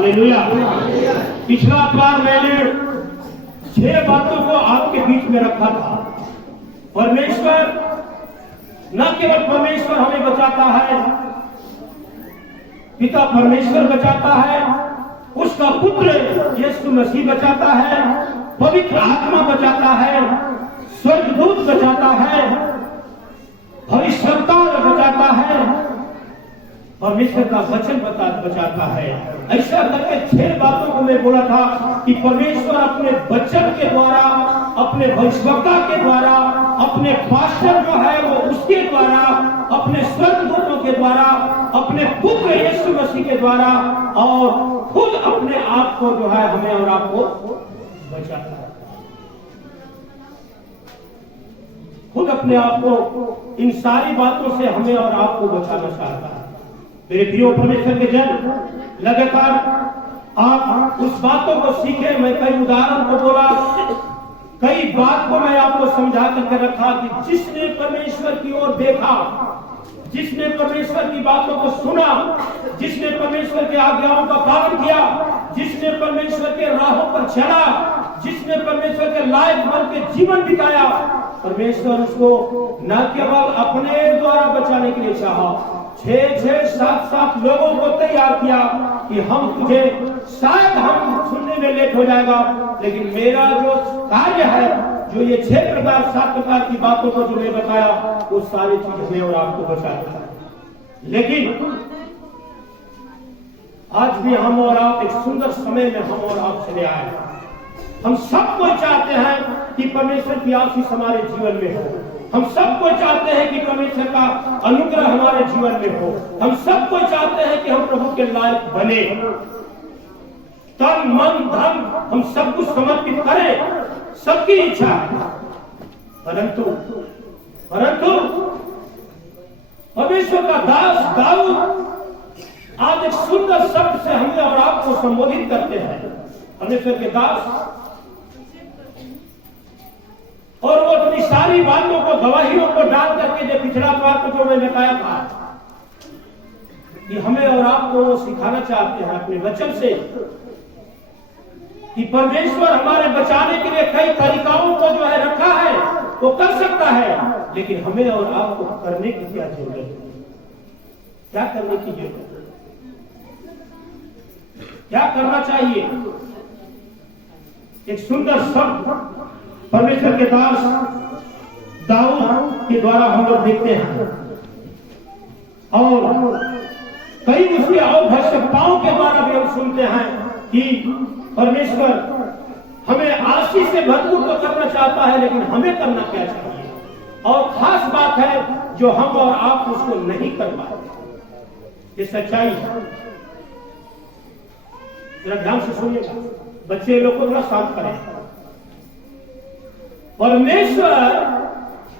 Hallelujah. पिछला बार मैंने 6 बातों को आपके बीच में रखा था। परमेश्वर, न केवल परमेश्वर हमें बचाता है, पिता परमेश्वर बचाता है, उसका पुत्र यीशु मसीह बचाता है, पवित्र आत्मा बचाता है, स्वर्गदूत बचाता है, भविष्यवक्ता बचाता है, परमेश्वर का वचन बचाता है। ऐसा करके 6 बातों को मैं बोला था कि परमेश्वर अपने वचन के द्वारा, अपने भविष्यवक्ता के द्वारा, अपने पास्टर जो है वो उसके द्वारा, अपने स्वर्गदूतों के द्वारा, अपने पुत्र यीशु मसीह के द्वारा और खुद अपने आप को जो है हमें और आपको बचाता है। खुद अपने आप को इन सारी बातों से हमें और आपको बचाना चाहता है। मेरे प्रिय परमेश्वर के जन, लगातार आप उस बातों को सीखे। मैं कई उदाहरण को बोला, कई बात को मैं आपको समझा करके रखा कि जिसने परमेश्वर की ओर देखा, जिसने परमेश्वर की बातों को सुना, जिसने परमेश्वर के आज्ञाओं का पालन किया, जिसने परमेश्वर के राहों पर चला, जिसने परमेश्वर के लायक बन के जीवन बिताया, परमेश्वर उसको न केवल अपने द्वारा बचाने के लिए चाहा, 6-6, 7-7 लोगों को तैयार किया कि हम तुझे, शायद हम सुनने में लेट हो जाएगा, लेकिन मेरा जो कार्य है, जो ये 6 प्रकार 7 प्रकार की बातों को जो मैं बताया, वो सारी चीज हमें और आपको बचाता है। लेकिन आज भी हम और आप एक सुंदर समय में हम और आप चले आए। हम सब कोई चाहते हैं कि परमेश्वर की आशीष हमारे जीवन में हो। हम सब कोई चाहते हैं कि परमेश्वर का अनुग्रह हमारे जीवन में हो। हम सब कोई चाहते हैं कि हम प्रभु के लायक बने, तन मन धन हम सब कुछ समर्पित करें, सबकी इच्छा है। परंतु परमेश्वर का दास दाऊद आज एक सुंदर शब्द से हमें और आपको संबोधित करते हैं। परमेश्वर के दास, और वो अपनी सारी बातों को, गवाहियों को डाल करके जो पिछला बात को जो मैं बताया था कि हमें और आपको वो सिखाना चाहते हैं अपने वचन से कि परमेश्वर हमारे बचाने के लिए कई तरीकाओं को जो है रखा है, वो कर सकता है, लेकिन हमें और आपको करने की क्या जरूरत है? क्या करने की जरूरत है? क्या करना चाहिए? एक सुंदर शब्द परमेश्वर के दास दाऊद के द्वारा हम लोग देखते हैं, और कई उसके आवश्यकताओं के द्वारा भी हम सुनते हैं कि परमेश्वर हमें आशीष से भरपूर तो करना चाहता है, लेकिन हमें करना क्या चाहिए? और खास बात है जो हम और आप उसको नहीं कर पाते, ये सच्चाई है। जरा ध्यान से सुनिएगा, बच्चे लोग को थोड़ा शांत करें। परमेश्वर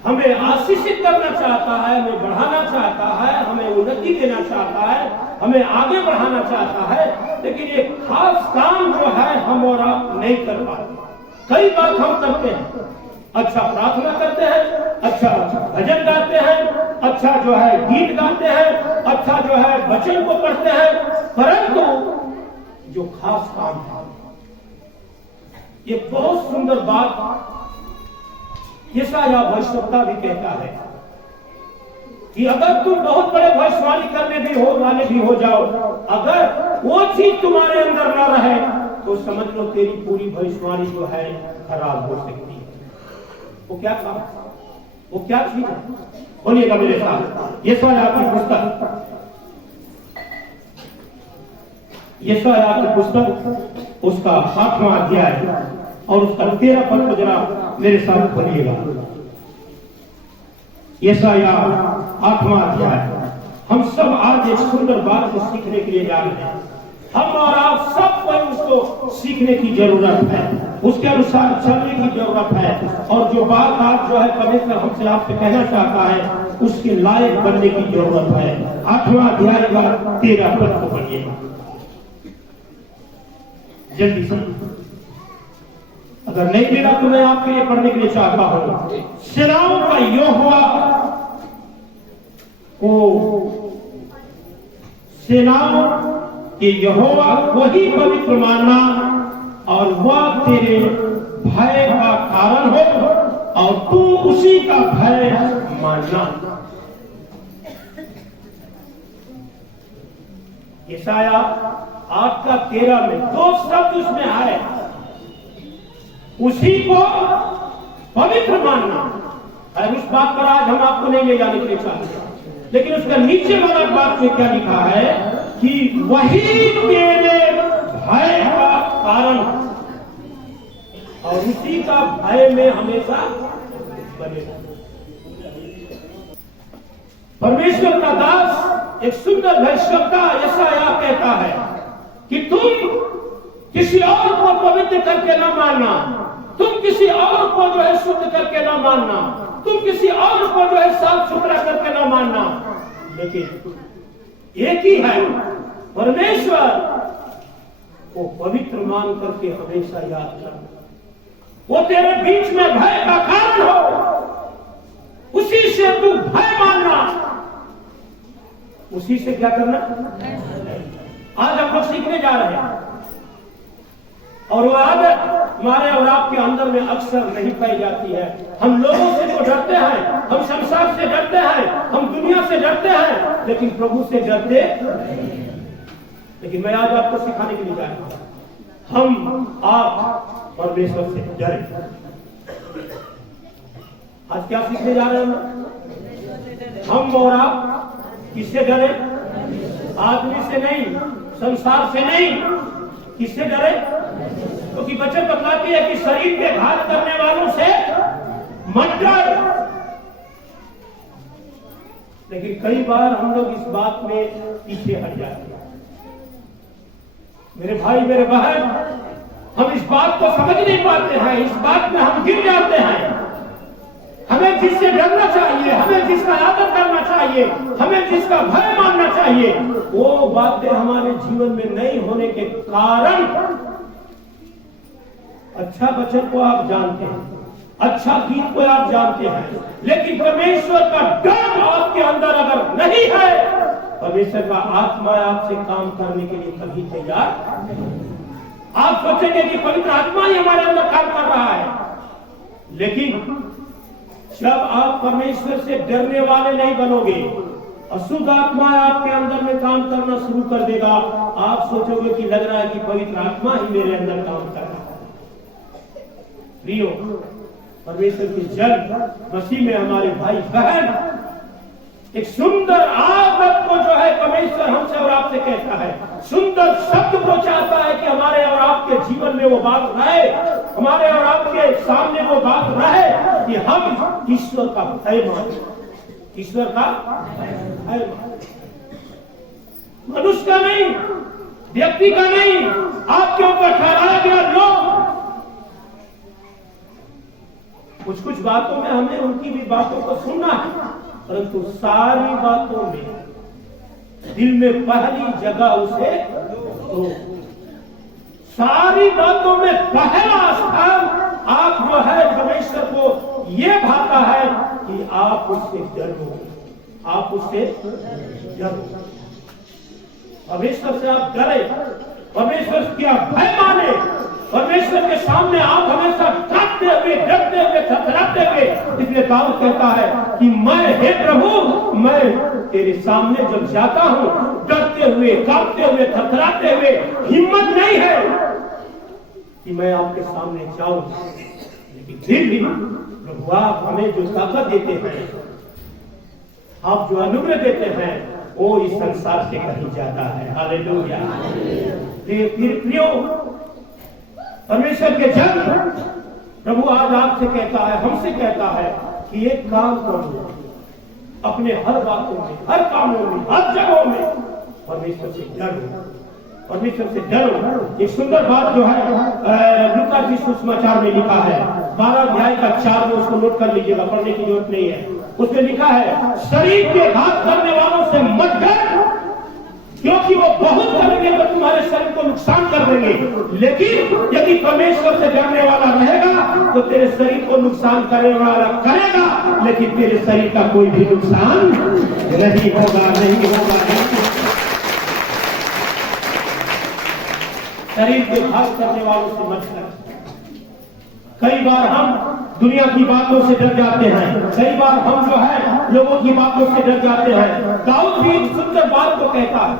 हमें आशीषित करना चाहता है, हमें बढ़ाना चाहता है, हमें उन्नति देना चाहता है, हमें आगे बढ़ाना चाहता है, लेकिन एक खास काम जो है हम और आप नहीं कर पाते। कई बात हम करते हैं, अच्छा प्रार्थना करते हैं, अच्छा भजन गाते हैं, अच्छा जो है गीत गाते हैं, अच्छा जो है वचन को पढ़ते हैं, परंतु जो खास काम है, ये बहुत सुंदर बात यशायाह भविष्यवक्ता भी कहता है कि अगर तुम बहुत बड़े भविष्यवाणी करने भी हो वाले भी हो जाओ, अगर वो चीज तुम्हारे अंदर ना रहे तो समझ लो तेरी पूरी भविष्यवाणी जो है खराब हो सकती है। वो क्या काम, वो क्या चीज है? बोलिएगा मेरे साथ। यशायाह की पुस्तक, यशायाह की पुस्तक उसका 8वां अध्याय और उसका 13 पद को जरा मेरे साथ पढ़िएगा। यशायाह 8वां अध्याय। हम सब आज एक सुंदर बात को सीखने के लिए जा रहे हैं। हम और आप सब को उसको सीखने की जरूरत है, उसके अनुसार चलने की जरूरत है, और जो बात आज जो है परमेश्वर हमसे आपसे कहना चाहता है उसके लायक बनने की जरूरत है। 8वां अध्याय का 13 पद को पढ़िएगा जल्दी से। अगर नहीं मिला तो मैं आपके लिए पढ़ने के लिए चाहता हूं। सेनाओं का यहोवा को, सेनाओं कि यहोवा वही पवित्र मानना और वह तेरे भय का कारण हो और तू उसी का भय मानना। यशाया 8:13 में 2 शब्द उसमें आए, उसी को पवित्र मानना। और उस बात पर आज हम आपको नहीं ले जाने के लिए चाहते, लेकिन उसका नीचे वाला बात में क्या लिखा है कि वही तेरे भय का कारण और उसी का भय में हमेशा बनेगा। परमेश्वर का दास एक सुंदर भविष्यवक्ता यशाया कहता है कि तुम किसी और को पवित्र करके ना मानना, तुम किसी और को जो है शुद्ध करके ना मानना, तुम किसी और को जो है साफ सुथरा करके ना मानना, लेकिन एक ही है परमेश्वर को पवित्र मान करके हमेशा याद करना। वो तेरे बीच में भय का कारण हो, उसी से तू भय मानना, उसी से क्या करना। आज हम लोग सीखने जा रहे हैं और वो आदत हमारे और आपके अंदर में अक्सर नहीं पाई जाती है। हम लोगों से तो डरते हैं, हम संसार से डरते हैं, हम दुनिया से डरते हैं, लेकिन प्रभु से डरते नहीं। लेकिन मैं आज आपको सिखाने के लिए जा रहा हूं, हम आप परमेश्वर से डरे। आज क्या सीखने जा रहे हैं हम और आप? किससे डरे? आदमी से नहीं, संसार से नहीं। किससे डरे? क्योंकि वचन बताती है कि शरीर के घात करने वालों से मत डर। लेकिन कई बार हम लोग इस बात में पीछे हट जाते हैं। मेरे भाई मेरे बहन, हम इस बात को समझ नहीं पाते हैं, इस बात में हम गिर जाते हैं। हमें जिससे डरना चाहिए, हमें जिसका आदर करना चाहिए, हमें जिसका भय मानना चाहिए, वो बातें हमारे जीवन में नहीं होने के कारण अच्छा वचन को आप जानते हैं, अच्छा गीत को आप जानते हैं, लेकिन परमेश्वर का डर आपके अंदर अगर नहीं है, परमेश्वर का आत्मा आपसे काम करने के लिए कभी तैयार नहीं। आप सोचेंगे कि पवित्र आत्मा ही हमारे अंदर काम कर रहा है, लेकिन जब आप परमेश्वर से डरने वाले नहीं बनोगे, अशुद्ध आत्मा आपके अंदर में काम करना शुरू कर देगा। आप सोचोगे कि लग रहा है कि पवित्र आत्मा ही मेरे अंदर काम कर रहा है। प्रियो, परमेश्वर के जन मसीह में हमारे भाई बहन, एक सुंदर आदत को जो है परमेश्वर हमसे और आपसे कहता है, सुंदर शब्द को चाहता है कि हमारे और आपके जीवन में वो बात रहे, हमारे और आपके सामने वो बात रहे कि हम ईश्वर का भय माने, ईश्वर का भय माने, मनुष्य का नहीं, व्यक्ति का नहीं, आपके ऊपर ठहराया गया लोग। कुछ कुछ बातों में हमें उनकी भी बातों को सुनना है, परंतु सारी बातों में दिल में पहली जगह उसे दो। सारी बातों में पहला स्थान आप जो है परमेश्वर को ये भाता है कि आप उससे डरो, आप उससे डरो। परमेश्वर से आप डरे, परमेश्वर की आप भय माने, परमेश्वर के सामने आप हमेशा कांपते हुए, डरते हुए, थरथराते हुए। इसलिए दाऊद कहता है कि मैं, हे प्रभु, मैं तेरे सामने जब जाता हूं, डरते हुए, कांपते हुए, थरथराते हुए, हिम्मत नहीं है कि मैं आपके सामने जाऊं, लेकिन फिर भी प्रभु आप हमें जो ताकत देते हैं, आप जो अनुग्रह देते हैं, वो इस संसार से कहीं ज्यादा है। हालेलुया। फिर प्रियो परमेश्वर के जन, प्रभु आज आपसे कहता है, हमसे कहता है कि एक काम करो, अपने हर बातों में, हर कामों में, हर जगहों में परमेश्वर से डरो, परमेश्वर से डरो। एक सुंदर बात जो है लूका की सुसमाचार में लिखा है, 12 अध्याय का 4 में, उसको नोट कर लीजिएगा, पढ़ने की जरूरत नहीं है। उसमें लिखा है, शरीर के घात करने वालों से मत डर, क्योंकि वो बहुत करेंगे तो तुम्हारे शरीर को नुकसान कर देंगे, लेकिन यदि परमेश्वर से डरने वाला रहेगा तो तेरे शरीर को नुकसान करने वाला करेगा, लेकिन तेरे शरीर का कोई भी नुकसान नहीं होगा, नहीं होगा, नहीं। शरीर के भाग करने वालों से मत कर। कई बार हम दुनिया की बातों से डर जाते हैं, कई बार हम जो है लोगों की बातों से डर जाते हैं। दाऊद भी एक सुंदर बात को कहता है,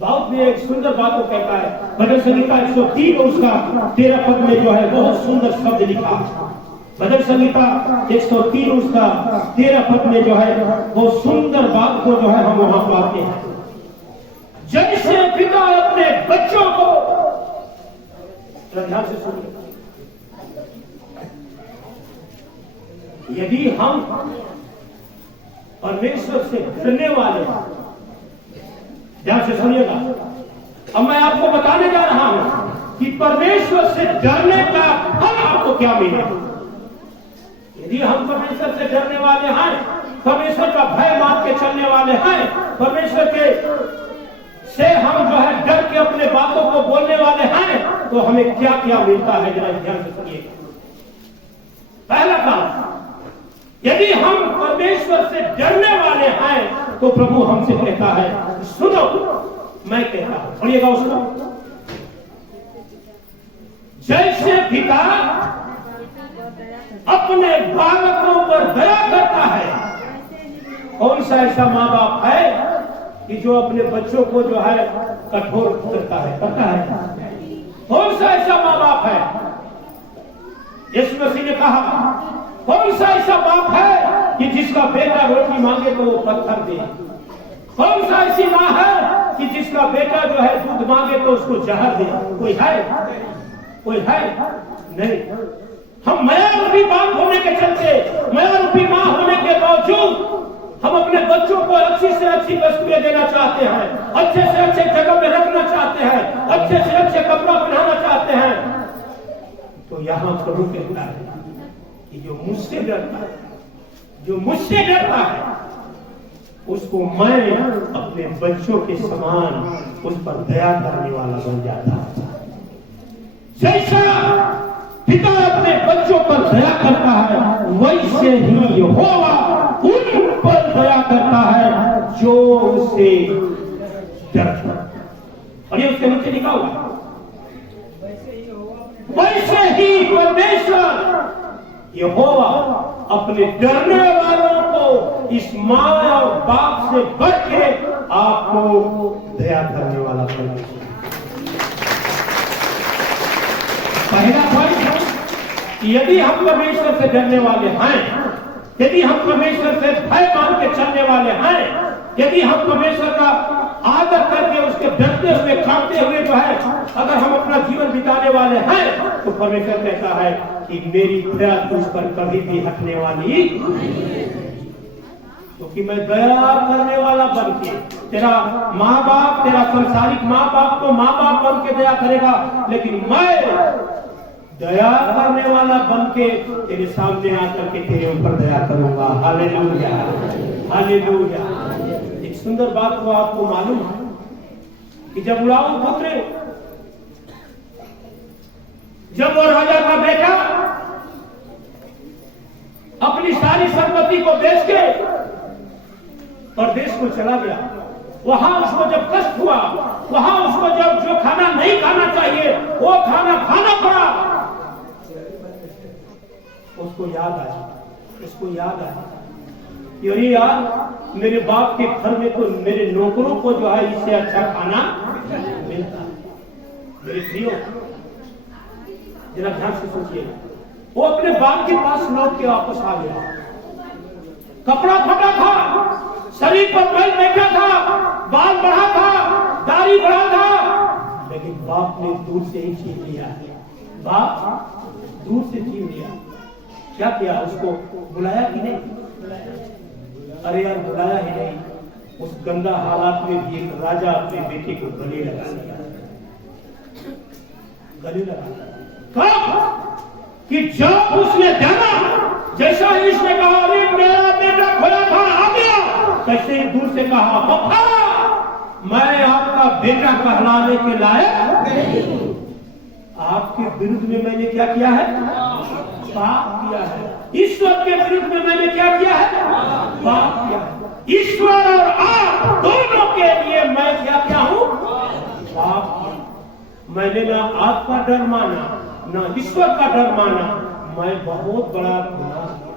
दाऊद भी एक सुंदर बात को कहता है। भजन संहिता 103 उसका 13 पद में जो है बहुत सुंदर शब्द लिखा। भजन संहिता 103 उसका 13 पद में जो है वो सुंदर बात को जो है हम वहां पाते हैं। जैसे पिता अपने बच्चों को, ध्यान से सुनिए, यदि हम परमेश्वर से डरने वाले, ध्यान से सुनिएगा, अब मैं आपको बताने जा रहा हूं कि परमेश्वर से डरने का फल आपको क्या मिलेगा। यदि हम परमेश्वर से डरने वाले हैं, परमेश्वर का भय मान के चलने वाले हैं, परमेश्वर के से हम जो है डर के अपने बातों को बोलने वाले हैं, तो हमें क्या क्या मिलता है, जरा ध्यान से सुनिएगा। पहला काम, यदि हम परमेश्वर से डरने वाले हैं तो प्रभु हमसे कहता है, सुनो मैं कहता हूं, सुनिएगा उसको। जैसे पिता अपने बालकों पर दया करता है, कौन सा ऐसा माँ बाप है कि जो अपने बच्चों को जो है कठोर करता है? कौन सा ऐसा माँ बाप है? यीशु मसीह ने कहा, कौन सा ऐसा बाप है कि जिसका बेटा रोटी मांगे तो वो पत्थर दे? कौन सा ऐसी माँ है कि जिसका बेटा जो है दूध मांगे तो उसको जहर दे? कोई है? कोई है? नहीं। हम माया रूपी बाप होने के चलते, माया रूपी माँ होने के बावजूद हम अपने बच्चों को अच्छी से अच्छी वस्तुएं देना चाहते हैं, अच्छे से अच्छे जगह में रखना चाहते हैं, अच्छे से अच्छे कपड़ा पहनाना चाहते हैं। तो यहां प्रभु कहता है कि जो मुझसे डरता है, जो मुझसे डरता है, उसको मैं अपने बच्चों के समान उस पर दया करने वाला बन जाता है। जैसा पिता अपने बच्चों पर दया करता है, वैसे ही यहोवा उन पर दया करता है जो उसे डरता है। और ये उसके नीचे लिखा हुआ, वैसे ही परमेश्वर यहोवा अपने डरने वालों को इस माँ और बाप से बढ़ के आपको दया करने वाला परमेश्वर। पहला पॉइंट, यदि हम परमेश्वर से डरने वाले हैं, यदि हम परमेश्वर से भय मान के चलने वाले हैं, यदि हम परमेश्वर का आदर करके उसके डरते हुए काटते हुए जो है अगर हम अपना जीवन बिताने वाले हैं, तो परमेश्वर कहता है कि मेरी दया तुझ पर कभी भी हटने वाली, क्योंकि मैं दया करने वाला बन के, तेरा माँ बाप, तेरा संसारिक माँ बाप तो माँ बाप बन के दया करेगा, लेकिन मैं दया करने वाला बन के तेरे सामने आकर के तेरे ऊपर दया करूंगा। Hallelujah, hallelujah. एक सुंदर बात को आपको मालूम है कि जब उड़ाऊ पुत्र, जब वो राजा का बेटा अपनी सारी संपत्ति को बेच के परदेश को चला गया, वहां उसको जब कष्ट हुआ, वहां उसको जब जो खाना नहीं खाना चाहिए वो खाना खाना पड़ा, उसको याद आया अरे यार, मेरे बाप के घर में तो मेरे नौकरों को जो है इससे अच्छा खाना मिलता है। मेरे प्रियो, जरा ध्यान से सोचिएगा, वो अपने बाप के पास लौट के वापस आ गया, कपड़ा फटा था, शरीर पर मैल बैठा था, बाल बढ़ा था, दाढ़ी बढ़ा था, लेकिन बाप ने दूर से ही छीन लिया। बाप दूर से छीन लिया। क्या किया? उसको बुलाया कि नहीं? अरे यार, बुलाया ही नहीं। उस गंदा हालात में भी एक राजा अपने बेटे को गले लगा दिया, गले लगा। कि जब उसने जाना, जैसा ही इसने कहा अरे मेरा बेटा खोया था, आ गया, कैसे ही दूर से कहा पप्पा, मैं आपका बेटा कहलाने के लायक नहीं। आपके विरुद्ध में मैंने क्या किया है? पाप किया है। ईश्वर के विरुद्ध में मैंने क्या किया है? पाप किया है। ईश्वर और आप दोनों के लिए मैं क्या हूं? पाप। मैंने ना आपका डर माना, ना ईश्वर का डर माना, मैं बहुत बड़ा गुनाह किया।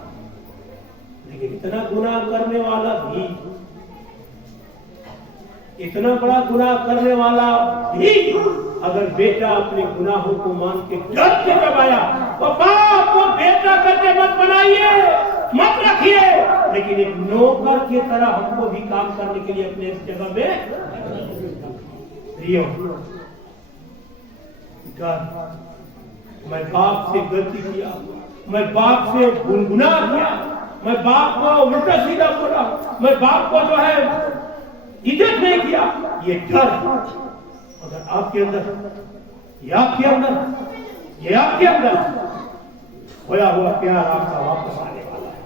लेकिन इतना गुनाह करने वाला भी, इतना बड़ा गुनाह करने वाला भी अगर बेटा अपने गुनाहों को मान के डर के जब आया, तो बाप को बेटा करके मत बनाइए, मत रखिए, लेकिन एक नौकर की तरह हमको भी काम करने के लिए अपने इस जगह में डर। मैं बाप से गलती किया, मैं बाप से गुनगुनाह किया, मैं बाप को उल्टा सीधा बोला, मैं बाप को जो है इज्जत नहीं किया। ये डर अगर आपके अंदर, ये आपके अंदर, ये आपके अंदर खोया हुआ प्यार आपका वापस आने वाला है।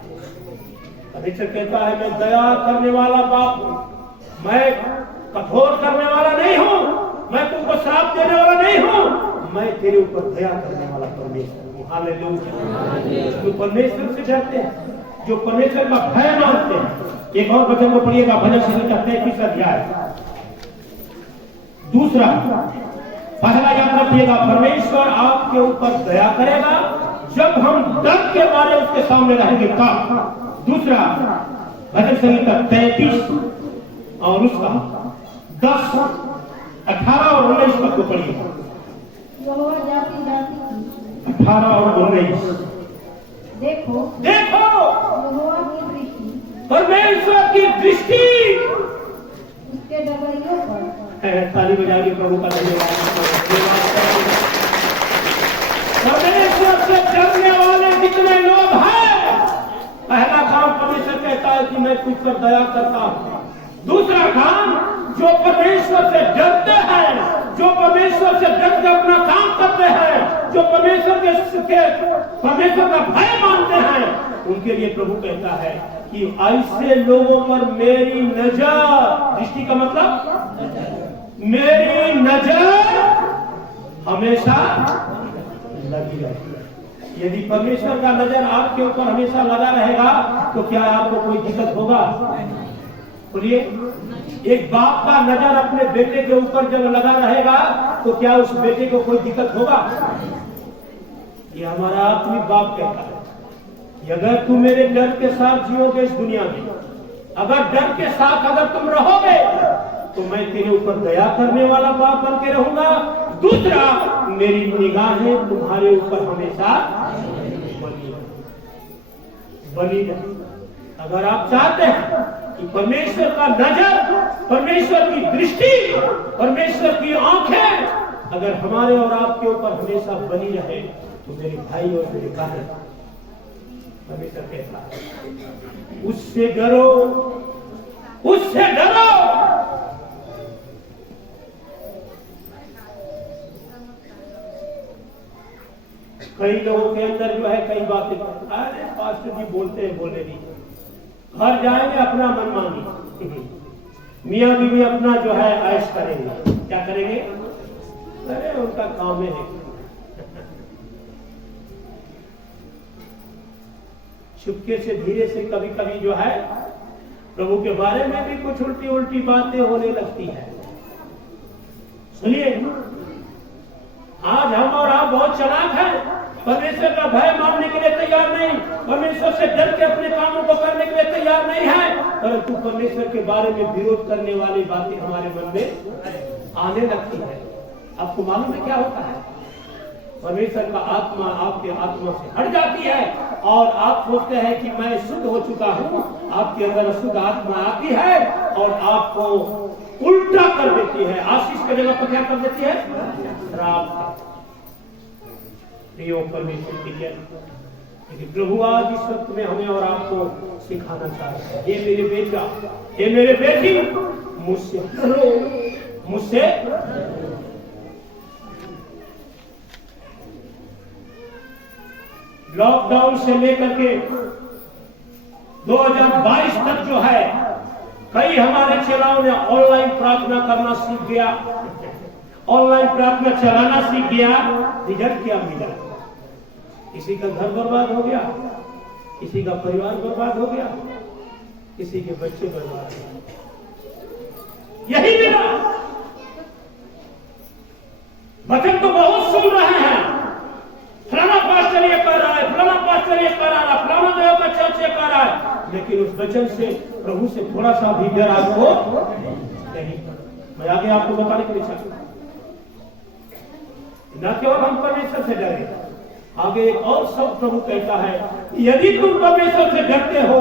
परमेश्वर कहता है मैं दया करने वाला बाप हूं, मैं कठोर करने वाला नहीं हूं, मैं तुमको श्राप देने वाला नहीं हूं, मैं तेरे ऊपर दया करने वाला परमेश्वर हूं। हालेलुया। जो परमेश्वर से डरते हैं, जो परमेश्वर का भय मानते हैं। एक और वचन को पढ़िएगा, भजन संहिता 33 अध्याय दूसरा। पहला याद रखिएगा, परमेश्वर आपके ऊपर दया करेगा जब हम डर के मारे उसके सामने रहेंगे तब। दूसरा, भजन संहिता 33 और उसका 10, 18 और 19 पद को पढ़िएगा। 18 और 19। देखो देखो यहोवा की दृष्टि परमेश्वर की दृष्टि उसके डगरियों पर। ताली बजा के प्रभु का धन्यवाद। परमेश्वर से डरने वाले जितने लोग हैं, पहला काम परमेश्वर कहता है कि मैं तुझ पर दया करता हूं। दूसरा काम, जो परमेश्वर से डरते हैं, जो परमेश्वर से डर के अपना काम करते हैं, जो परमेश्वर का भय मानते हैं, उनके लिए प्रभु कहता है कि ऐसे लोगों पर मेरी नजर, दृष्टि का मतलब मेरी नजर हमेशा लगी रहती है। यदि परमेश्वर का नजर आपके ऊपर हमेशा लगा रहेगा तो क्या आपको कोई दिक्कत होगा? बोलिए, एक बाप का नजर अपने बेटे के ऊपर जब लगा रहेगा तो क्या उस बेटे को कोई दिक्कत होगा? ये हमारा आत्मिक बाप कहता है कि अगर तुम मेरे डर के साथ जियोगे इस दुनिया में, अगर डर के साथ अगर तुम रहोगे तो मैं तेरे ऊपर दया करने वाला बाप बन के रहूंगा। दूसरा, मेरी निगाहें तुम्हारे ऊपर हमेशा बनी रहे। अगर आप चाहते हैं कि परमेश्वर का नजर, परमेश्वर की दृष्टि, परमेश्वर की आंखें अगर हमारे और आपके ऊपर हमेशा बनी रहे, तो मेरे भाई और मेरे बहन, परमेश्वर कहता है उससे डरो, उससे डरो। कई लोगों के अंदर जो है कई बातें, अरे पास्टर जी बोलते हैं, बोले नहीं, घर जाएंगे अपना मनमानी, मियाँ बीवी अपना जो है ऐश करेंगे। क्या करेंगे? अरे उनका काम है। चुपके से धीरे से कभी कभी जो है प्रभु के बारे में भी कुछ उल्टी उल्टी बातें होने लगती है। सुनिए, आज हम और आप बहुत चालाक हैं, परमेश्वर का भय मानने के लिए तैयार नहीं, परमेश्वर से डर के अपने कामों को करने के लिए तैयार नहीं है, परंतु परमेश्वर के बारे में विरोध करने वाली बातें हमारे मन में आने लगती है। आपको मालूम है क्या होता है? परमेश्वर का आत्मा आपके आत्मा से हट जाती है और आप सोचते हैं कि मैं शुद्ध हो चुका हूँ, आपके अंदर अशुद्ध आत्मा आती है और आपको उल्टा कर देती है। आशीष की जगह पर क्या कर देती है? श्राप। परमेश्वर की जय। लेकिन प्रभु आज इस वक्त में हमें और आपको सिखाना चाहता है, हे मेरे बेटा, हे मेरे बेटी, मुझसे डरो, मुझसे लॉकडाउन से लेकर के 2022 तक जो है, कई हमारे चेलाओं ने ऑनलाइन प्रार्थना करना सीख गया, ऑनलाइन प्रार्थना चलाना सीख गया। रिजल्ट क्या मिला? किसी का घर बर्बाद हो गया, किसी का परिवार बर्बाद हो गया, किसी के बच्चे बर्बाद हो गए। यही मिला। वचन तो बहुत सुन रहे हैं, फलाना पास्टर ये कह रहा है, फलाना पास्टर ये कह रहा है, फलाना देव का चर्च ये कह रहा है, लेकिन उस वचन से, प्रभु से थोड़ा सा भी डर आपको नहीं। मैं आगे आपको बताने के लिए चाहता हूं, न केवल हम परमेश्वर से डरे, आगे एक और शब्द प्रभु कहता है, यदि तुम परमेश्वर से डरते हो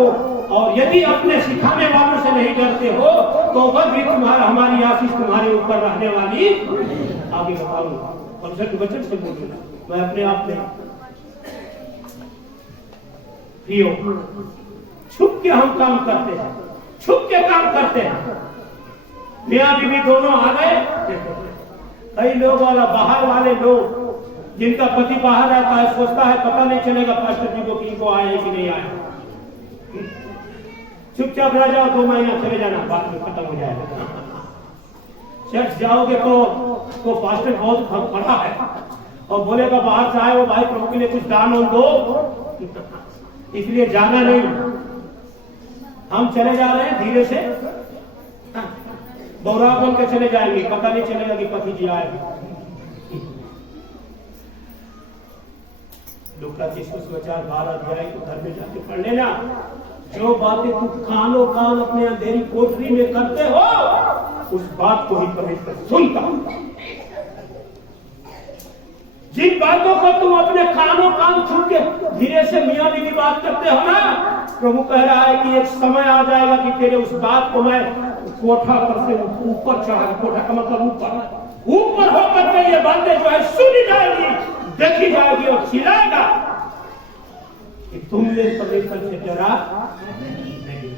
और यदि अपने सिखाने वालों से नहीं डरते हो तो वह भी तुम्हारा, हमारी आशीष तुम्हारे ऊपर रहने वाली। आगे बताऊंगा, परमेश्वर के वचन से बोलूंगा, मैं अपने आप में प्रियो, छुप के हम काम करते हैं, छुप के काम करते हैं। मियां बीवी दोनों आ गए, कई लोग वाला बाहर वाले लोग जिनका पति बाहर रहता है, सोचता है पता नहीं चलेगा पास्टर जी को कि इनको आए कि नहीं आए, चुपचाप रह जाओ, 2 महीना चले जाना, बाद में खत्म हो जाएगा। चर्च जाओगे तो पास्टर बहुत बड़ा है और बोलेगा बाहर से आए वो भाई प्रभु के लिए कुछ दान और दो, इसलिए जाना नहीं। हम चले जा रहे हैं धीरे से, बौरा बन के चले जाएंगे, पता नहीं चलेगा कि पति जी आए। लूका 12 अध्याय को घर में जाके पढ़ लेना। जो बातें तुम कानो कान अपने अंधेरी कोठरी में करते हो, उस बात को ही परमेश्वर सुनता। जिन बातों को तुम अपने कानों कान छू के धीरे से मियां बीवी बात करते हो ना, प्रभु कह रहा है कि एक समय आ जाएगा कि तेरे उस बात को मैं कोठा पर से ऊपर चढ़ा, कोठा का मतलब ऊपर होकर के ये बातें जो है सुनी जाएगी, देखी जाएगी और चिल्लाएगा कि तुमने परमेश्वर से डरा नहीं,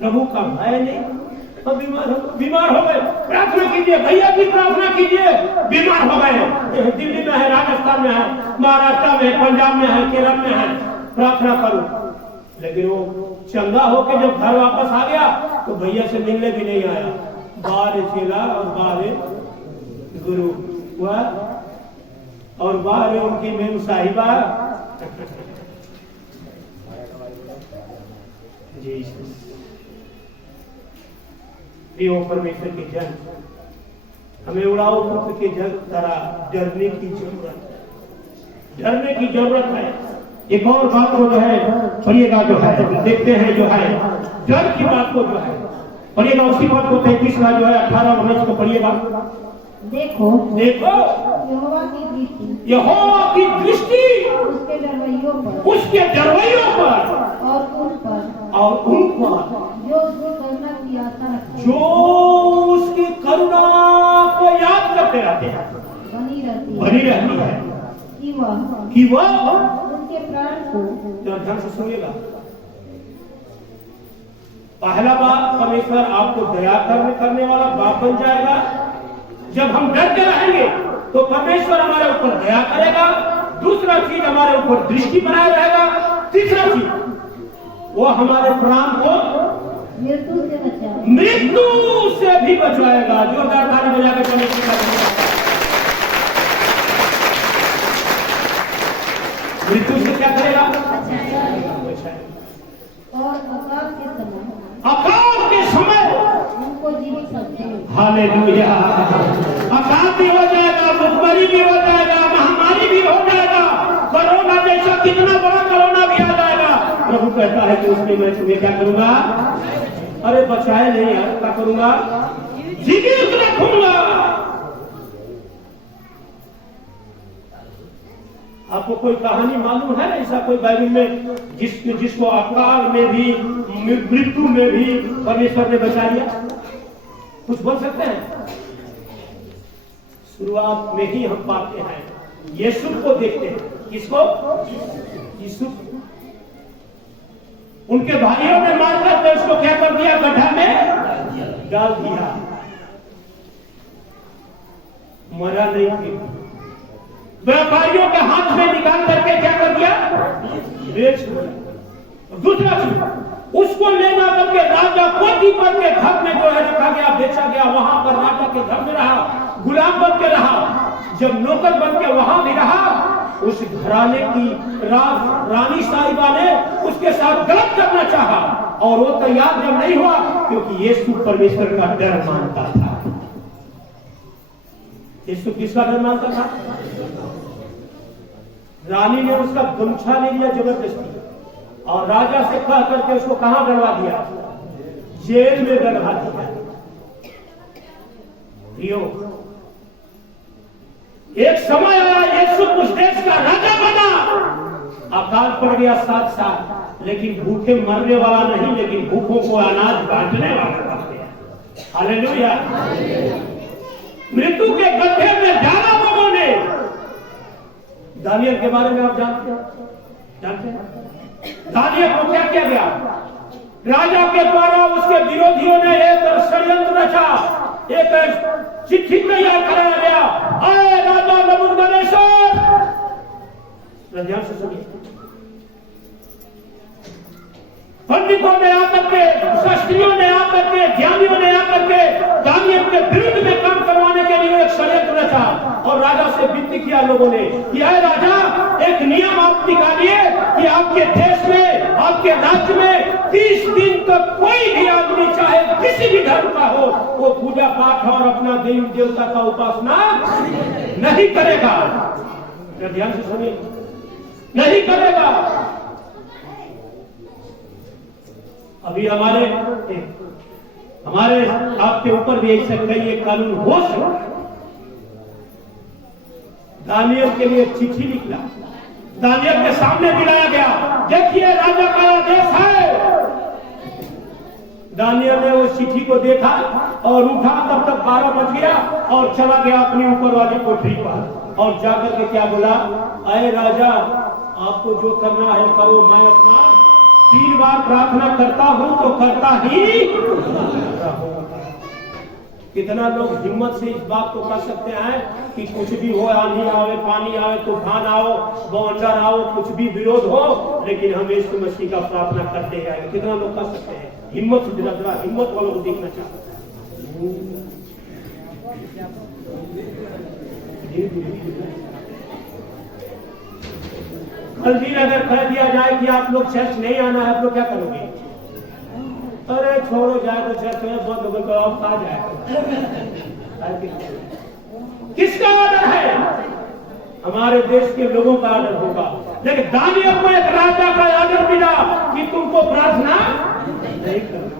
प्रभु का भय नहीं। अब बीमार हो गए, प्रार्थना कीजिए, भैया भी प्रार्थना कीजिए, बीमार हो गए, दिल्ली में है, राजस्थान में है, महाराष्ट्र में है, पंजाब में है, केरल में है, प्रार्थना करो। लेकिन वो चंगा होके जब घर वापस आ गया तो भैया से मिलने भी नहीं आया। बाहर चेला और बाहर गुरु हुआ और बाहर उनकी मेम साहिबा। जी प्रियो परमेश्वर के जन, हमें उड़ाओ पुत्र के जग तरह डरने की जरूरत है, डरने की जरूरत है। एक और बात को जो है पढ़िएगा, जो है देखते हैं जो है डर की बात को जो है पढ़िएगा, उसी बात को 33 का जो है 18-19 को पढ़िएगा। देखो देखो यहोवा की दृष्टि उसके डरवैयों पर और उन पर जो उसकी करुणा की आशा रखते हैं, जो उसकी करुणा को याद करते रहते हैं, बनी रहती है कि वह उनके प्राण को। ध्यान से सुनिएगा, पहला बात परमेश्वर आपको दया करने वाला बाप बन जाएगा। जब हम डरते रहेंगे तो परमेश्वर हमारे ऊपर दया करेगा। दूसरा चीज, हमारे ऊपर दृष्टि बनाए रहेगा। तीसरा चीज, वो हमारे प्राण को मृत्यु से बचाएगा, मृत्यु से भी बचाएगा। जोरदार ताली बजा के मृत्यु से क्या करेगा? और अकाल के समय उनको जीवित सकते हैं। हालेलुया। अकाल भी हो जाएगा, भुखमरी भी हो जाएगा, महामारी भी हो जाएगा, कोरोना जैसा कितना बड़ा कोरोना भी आ जाएगा। प्रभु कहता है कि उसमें मैं तुम्हें क्या करूंगा? अरे बचाए नहीं यार, क्या करूंगा? जीवित रखूंगा। आपको कोई कहानी मालूम है ऐसा कोई बाइबल में जिसको अकाल में भी मृत्यु में भी परमेश्वर ने बचा लिया? कुछ बोल सकते हैं? शुरुआत में ही हम पाते हैं यीशु को देखते हैं। किसको? यीशु। उनके भाइयों ने मारकर के उसको क्या कर दिया? गड्ढा में डाल दिया। मरा नहीं फिर। व्यापारियों के हाथ में निकाल करके क्या कर दिया? बेच दिया। दूसरा चीज, उसको लेना करके राजा पोतीफर के घर में जो है रखा गया, बेचा गया। वहां पर राजा के घर में रहा, गुलाम बन के रहा। जब नौकर बन के वहां भी रहा, उस घराने की रानी साहिबा ने उसके साथ गलत करना चाहा और वो तैयार जब नहीं हुआ, क्योंकि यीशु परमेश्वर का डर मानता था। यीशु किसका डर मानता था? रानी ने उसका गमछा ले लिया जबरदस्ती और राजा से कह करके उसको कहां डरवा दिया? जेल में डरवा दिया। एक समय आया यीशु उस देश का राजा बना, अकाल पड़ गया 7 साल, लेकिन भूखे मरने वाला नहीं, लेकिन भूखों को अनाज बांटने वाला बन गया। हालेलुया। मृत्यु के गड्ढे में डाला लोगों ने। दानियल के बारे में आप जानते हैं? दानियल को क्या किया गया? राजा के द्वारा उसके विरोधियों ने एक षड्यंत्र रचा, एक चिट्ठी तैयार कराया गया। अरे राजा नबूकदनेस्सर, ध्यान से सुनिए। पंडितों ने आकर के, शास्त्रियों ने आकर के, ज्ञानियों ने आकर के दानियल के विरुद्ध में काम करवाने के लिए एक षड्यंत्र रचा और राजा से विनती किया लोगों ने कि अरे राजा, एक नियम आप निकालिए कि आपके देश में, आपके राज्य में 30 दिन तक कोई भी आदमी चाहे किसी भी धर्म का हो, वो पूजा पाठ और अपना देवी देवता का उपासना नहीं करेगा। ध्यान से सुनिए, नहीं करेगा। अभी हमारे आपके ऊपर भी एक कई एक कानून हो सकता है। दानियल के लिए एक चिट्ठी निकला, दानियल के सामने दिलाया गया, देखिए राजा का आदेश है। दानियल ने उस चिट्ठी को देखा और उठा, तब तक 12 बज गया और चला गया अपनी ऊपर वाली कोठरी पर और जाकर के क्या बोला? अरे राजा, आपको जो करना है करो, मैं अपना 3 बार प्रार्थना करता हूं तो करता ही। कितना लोग हिम्मत से इस बात को कर सकते हैं कि कुछ भी हो, आंधी आवे, पानी आवे, तूफान आओ, बवंडर आओ, कुछ भी विरोध हो, लेकिन हम यीशु मसीह का प्रार्थना करते हैं। कितना लोग कर सकते हैं? हिम्मत से जरा हिम्मत वालों को देखना चाहते हैं। कल दिन अगर कह दिया जाए कि आप लोग चर्च नहीं आना है, आप लोग क्या करोगे? अरे छोड़ो, जाए तो चर्च में बहुत लोगों को आप कहा जाए। किसका ऑर्डर है? हमारे देश के लोगों का ऑर्डर होगा। लेकिन दानियल को एक राजा का ऑर्डर मिला कि तुमको प्रार्थना नहीं करना,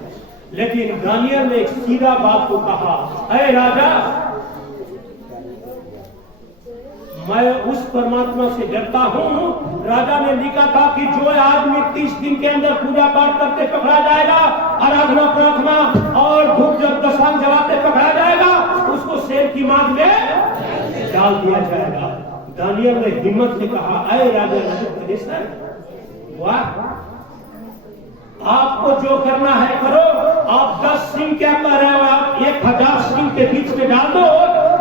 लेकिन दानियल ने एक सीधा बात को कहा, अरे राजा, मैं उस परमात्मा से डरता हूं। राजा ने लिखा था कि जो आदमी 30 दिन के अंदर पूजा पाठ करते पकड़ा जाएगा, आराधना प्रार्थना और धूप दशांग जलाते पकड़ा जाएगा, उसको शेर की मांग में डाल दिया जाएगा। दानियल ने हिम्मत से कहा, अरे राजा नबूकदनेस्सर, वाह, आपको जो करना है करो। आप 10 सिंह क्या कह रहे हो? आप 1000 सिंह के बीच में डाल दो,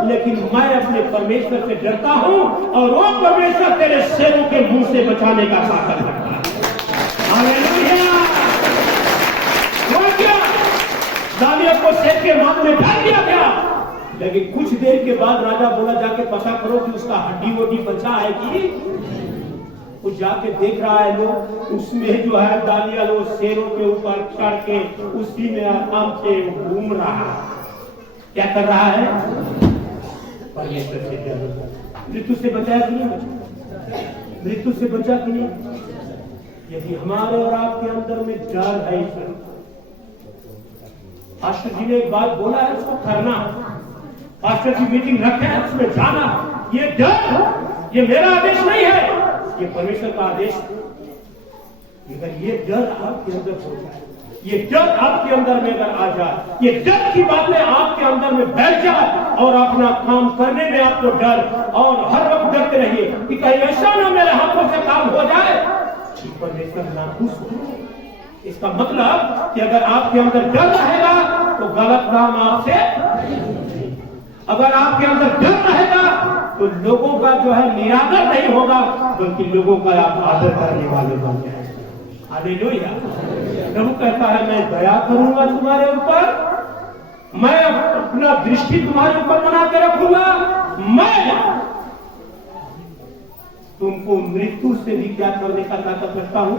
लेकिन मैं अपने परमेश्वर से डरता हूं और वो परमेश्वर तेरे शेरों के मुंह से बचाने का ताकत रखता है। हालेलुया। क्या दानियल को शेर के मुंह में डाल दिया गया, लेकिन कुछ देर के बाद राजा बोला, जाके पता करो कि उसका हड्डी वड्डी बचा है कि। वो जाके देख रहा है लोग, उसमें जो है दानियल वो शेरों के ऊपर चढ़ के उसी में आराम से घूम रहा है। क्या कर रहा है? परमेश्वर से डर। मृत्यु से बचा कि नहीं बचा? मृत्यु से बचा कि नहीं? यदि हमारे और आपके अंदर में डर है, पास्टर जी ने एक बात बोला है, उसको करना। पास्टर जी मीटिंग रखे हैं, उसमें जाना। ये डर, ये मेरा आदेश नहीं है, ये परमेश्वर का आदेश। अगर ये डर आपके अंदर हो जाए, ये डर आपके अंदर में अगर आ जाए, ये डर की बातें आपके अंदर में बैठ जाए और अपना काम करने में आपको डर, और हर वक्त डरते रहिए कि कहीं ऐसा ना मेरे हाथों से काम हो जाए कि परमेश्वर नाखुश हो। इसका मतलब कि अगर आपके अंदर डर रहेगा तो गलत काम आपसे, अगर आपके अंदर डर रहेगा तो लोगों का जो है निरादर नहीं होगा, बल्कि लोगों का आप आदर करने वाले बन जाएंगे। हालेलुया। प्रभु कहता है, मैं दया करूंगा तुम्हारे ऊपर, मैं अपना दृष्टि तुम्हारे ऊपर बना के रखूंगा, मैं तुमको मृत्यु से भी क्या करने का ताकत रखता हूं?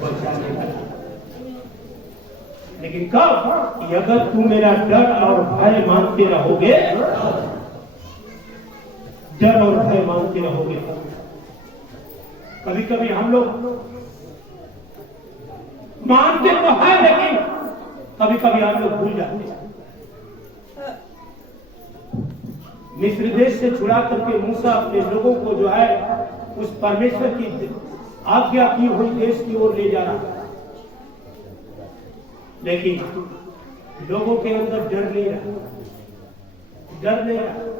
बचाने का। लेकिन कब? कि अगर तुम मेरा डर और भय मानते रहोगे डर और भय मानते रहोगे। कभी कभी हम लोग मानते तो है, लेकिन कभी कभी हम लोग भूल जाते हैं। मिस्र देश से छुड़ा करके मूसा अपने लोगों को जो है उस परमेश्वर की आज्ञा की हुई देश की ओर ले जा रहा है, लेकिन लोगों के अंदर डर नहीं रहा, डर नहीं रहा।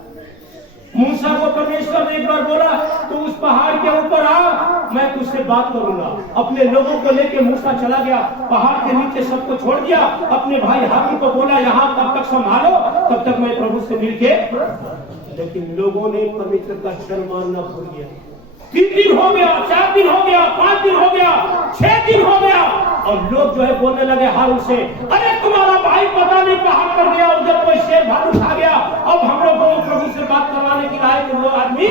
मूसा को परमेश्वर ने एक बार बोला, तो उस पहाड़ के ऊपर आ, मैं तुझसे बात करूंगा। अपने लोगों को लेकर मूसा चला गया, पहाड़ के नीचे सबको छोड़ दिया, अपने भाई हारून को बोला यहां तब तक संभालो, तब तक मैं प्रभु से मिलके। लेकिन लोगों ने परमेश्वर का डर मानना भूल गया। 3 दिन हो गया, 4 दिन हो गया, 5 दिन हो गया, 6 दिन हो गया, और लोग जो है बोलने लगे हारून से, अरे तुम्हारा भाई पता नहीं कहां कर गया, उधर कोई शेर भालू खा गया, अब हम लोग को प्रभु से बात करवाने की लायक वो आदमी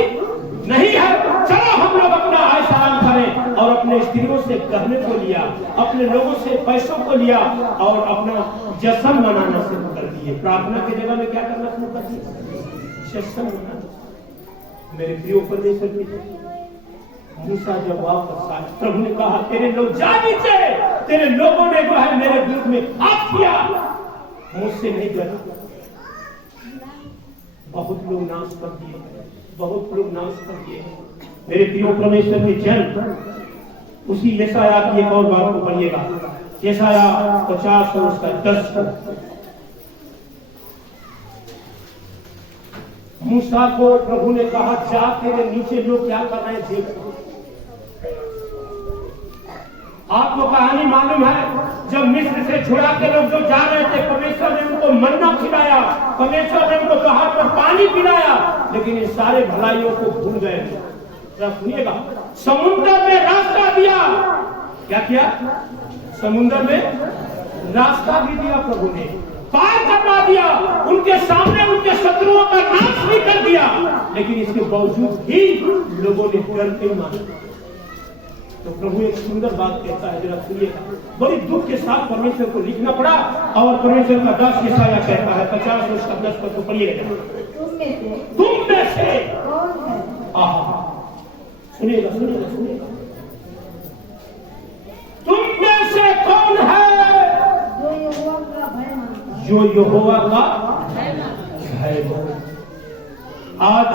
नहीं है, चलो हम लोग अपना आयश आराम करें। और अपने स्त्रियों से गहने को लिया, अपने लोगों से पैसों को लिया और अपना जश्न मनाना शुरू कर दिए। प्रार्थना की जगह में क्या करना शुरू कर दिए? जश्न मनाना। मेरे प्रिय परमेश्वर की मूसा जब वापस आए, प्रभु ने कहा तेरे लोग जा नीचे, तेरे लोगों ने जो है मेरे विरुद्ध में पाप किया, मुझसे नहीं डरा। बहुत लोग नाश कर दिए, बहुत लोग नाश कर दिए। मेरे प्रिय परमेश्वर के जन, उसी यशाया की एक और बात को पढ़िएगा, यशाया 50 और उसका 10। मूसा को प्रभु ने कहा जा, तेरे नीचे लोग क्या कर रहे हैं देख। आपको कहानी मालूम है, जब मिस्र से छुड़ा के लोग जो जा रहे थे, परमेश्वर ने उनको मन्ना खिलाया, परमेश्वर ने उनको पहाड़ पर पानी पिलाया, लेकिन ये सारे भलाइयों को भूल गए। सुनिएगा, समुद्र में रास्ता दिया, क्या किया? समुद्र में रास्ता भी दिया प्रभु ने, पार करवा दिया, उनके सामने उनके शत्रुओं का नाश भी कर दिया, लेकिन इसके बावजूद भी लोगों ने डर नहीं माना। तो प्रभु एक सुंदर बात कहता है, जरा सुनिएगा। बड़ी दुख के साथ परमेश्वर को लिखना पड़ा, और परमेश्वर का दास यशाया कहता है 50 और उसका 10 पर तो पढ़िएगा, तुम में से सुनिएगा, सुनिएगा, सुनिएगा, तुम में से कौन है जो यहोवा का भय माने। आज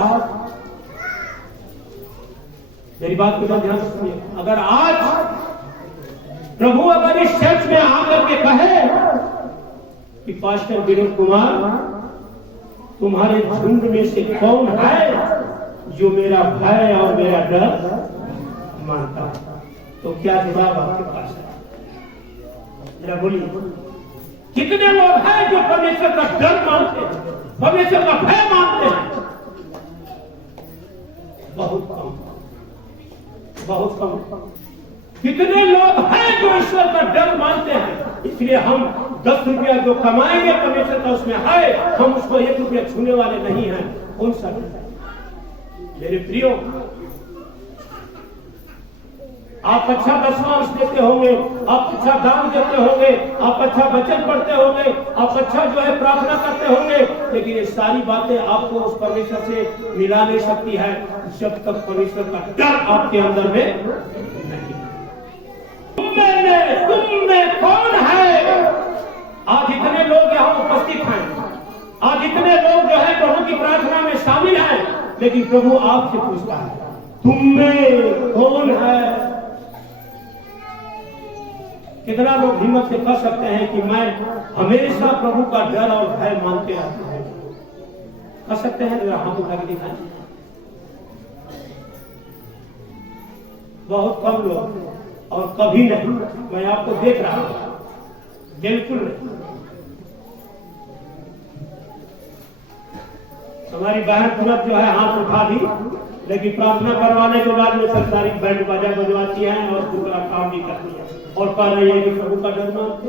मेरी बात को ध्यान से सुनिए, अगर आज प्रभु अगर इस चर्च में आकर के कहे कि पास्टर विनोद कुमार, तुम्हारे झुंड में से कौन है जो मेरा भय और मेरा डर मानता है, तो क्या जवाब आपके पास है? जरा बोलिए, कितने लोग हैं जो परमेश्वर का डर मानते हैं, परमेश्वर का भय मानते हैं? बहुत कम, बहुत कम। कितने लोग हैं जो ईश्वर का डर मानते हैं? इसलिए हम 10 रुपया जो कमाएंगे परमेश्वर का उसमें है, हम उसको 1 रुपया छूने वाले नहीं हैं। कौन सा? मेरे प्रियो, आप अच्छा दशमांश देते होंगे, आप अच्छा दान देते होंगे, आप अच्छा वचन पढ़ते होंगे, आप अच्छा जो है प्रार्थना करते होंगे, लेकिन ये सारी बातें आपको उस परमेश्वर से मिला नहीं सकती है जब तक परमेश्वर का डर आपके अंदर में नहीं। तुम में कौन है? आज इतने लोग यहाँ उपस्थित हैं, आज इतने लोग जो है प्रभु की प्रार्थना में शामिल हैं, लेकिन प्रभु आपसे पूछता है तुम में कौन है? कितना लोग हिम्मत से कह सकते हैं कि मैं हमेशा प्रभु का डर और भय मानते रहता हूं? कह सकते हैं? जरा हाथ उठा के दिखाएं। बहुत कम लोग, और कभी नहीं। मैं आपको देख रहा हूं, बिल्कुल नहीं। हमारी बहन तुरंत जो है हाथ उठा दी, लेकिन प्रार्थना करवाने के बाद में सरकारी बैंड बाजा बजवाती हैं और दूसरा काम भी करती है और कह रही है कि प्रभु का डर मानते।